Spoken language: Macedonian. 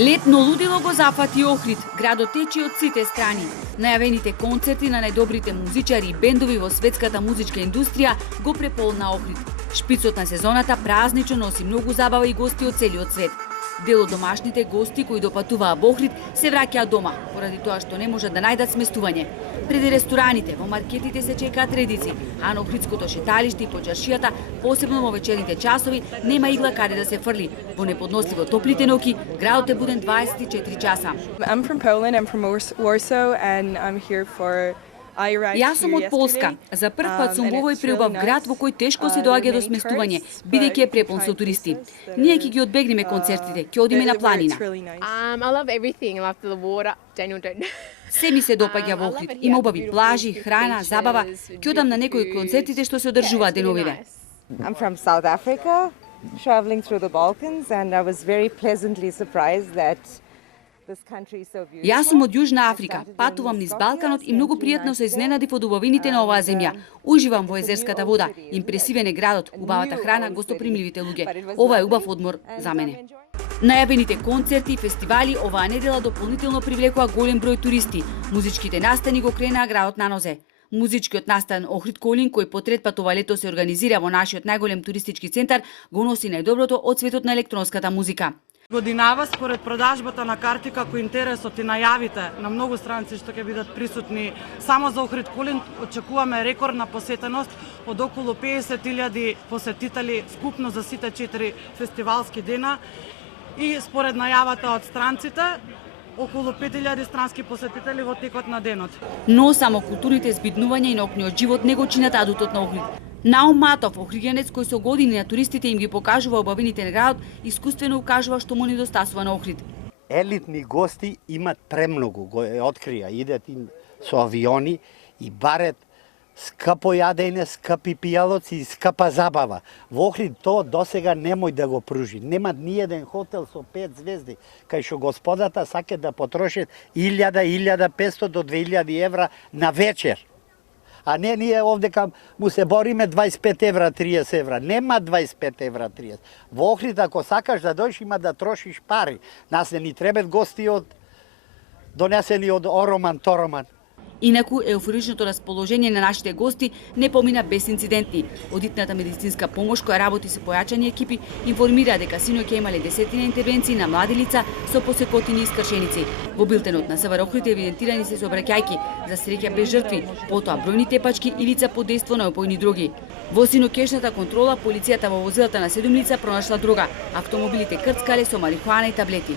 Летно лудило го зафати Охрид, градот тече од сите страни. Најавените концерти на најдобрите музичари и бендови во светската музичка индустрија го преполна Охрид. Шпицот на сезоната празнично носи многу забава и гости од целиот свет. Дел од домашните гости кои допатуваа во Охрид се враќаат дома, поради тоа што не можат да најдат сместување. Преди рестораните, во маркетите се чекаат редици, а на Охридското шеталиште и по чаршијата, посебно во вечерните часови, нема игла каде да се фрли. Во неподносливо топлите ноќи, градот е буден 24 часа. I'm from Poland, I'm from Warsaw and I'm here for Јас сум од Полска. За прв пат сум во овој преубав град во кој тешко се доаѓа до сместување, бидејќи е препун со туристи. Ние ќе ги одбегнеме концертите, ќе одиме на планина. I love everything. I love the water. Daniel don't. Се ми се допаѓа во Охрид. Има убави плажи, храна, забава. Ќе одам на некои концертите што се одржуваат деновиве. I'm from South Africa, traveling through the Balkans, and I was very pleasantly surprised that this country is so beautiful. Јас сум од Јужна Африка, патувам низ Балканот и многу пријатно се изненадив од убавините на оваа земја. Уживам во езерската вода, импресивен е градот, убавата храна, гостопримливите луѓе. Ова е убав одмор за мене. Најавените концерти и фестивали оваа недела дополнително привлекува голем број туристи. Музичките настани го кренаа градот на нозе. Музичкиот настан Охрид Колин, кој по трет пат ова лето се организира во нашиот најголем туристички центар, го носи најдоброто од светот на електронската музика. Годинава, според продажбата на карти, како интересот и најавите на многу странци што ќе бидат присутни само за Охрид Колин, очекуваме рекордна посетеност од околу 50.000 посетители скупно за сите 4 фестивалски дена и според најавата од странците, околу 5.000 странски посетители во текот на денот. Но само културните збиднувања и наукниот живот не го чинат адутот на Охрид. Наум Матов, охриѓанец кој со години на туристите им ги покажува убавините на градот, искуствено укажува што му недостасува на Охрид. Елитни гости имат премногу, го открија, идат им со авиони и барет скапо јадење, скапи пијалоци и скапа забава. Во Охрид тоа досега немој да го пружи. Нема ниеден хотел со 5 звезди, кај што господата саке да потрошат 1.000-1.500 до 2.000 евра на вечер. А не ние овдека му се бориме 25 евра, 30 евра. Нема 25 евра, 30. Во Охрид, ако сакаш да дојдеш, има да трошиш пари. Нас не ни требат гости донесени од Ороман, Тороман. Инаку, еуфоричното расположение на нашите гости не помина без инциденти. Одитната медицинска помош која работи со појачани екипи информира дека синоќа имале десетина интервенции на млади лица со посекотини и скршеници. Во билтенот на СВР Охрид евидентирани се сообраќајки, за среќа без жртви, потоа бројни тепачки и лица под дејство на опојни дроги. Во синоќешната контрола полицијата во возилата на 7 лица пронашла дрога, автомобилите крцкале со марихуана и таблети.